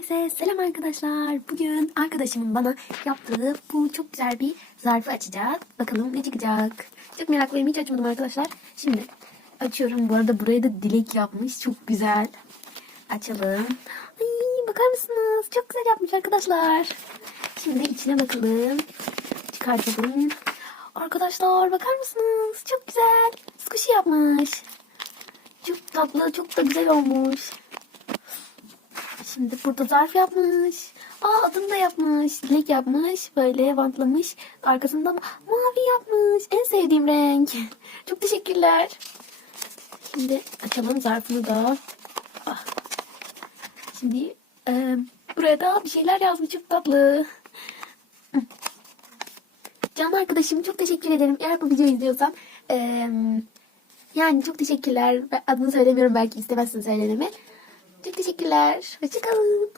Herkese selam arkadaşlar. Bugün arkadaşımın bana yaptığı bu çok güzel bir zarfı açacağız. Bakalım ne çıkacak. Çok meraklıyım. Hiç açmadım arkadaşlar. Şimdi açıyorum. Bu arada buraya da dilek yapmış. Çok güzel. Açalım. Ay, bakar mısınız? Çok güzel yapmış arkadaşlar. Şimdi içine bakalım. Çıkartalım. Arkadaşlar bakar mısınız? Çok güzel. Squishy yapmış. Çok tatlı, çok da güzel olmuş. Şimdi burada zarf yapmış. Aa adını da yapmış. Dilek yapmış. Böyle bantlamış. Arkasında ma- mavi yapmış. En sevdiğim renk. Çok teşekkürler. Şimdi açalım zarfını da. Ah. Şimdi e, buraya da bir şeyler yazmış. Çok tatlı. Canım arkadaşım çok teşekkür ederim. Eğer bu videoyu izliyorsan e, yani çok teşekkürler. Adını söylemiyorum belki istemezsin söylememi. Çok teşekkürler. Hoşçakalın.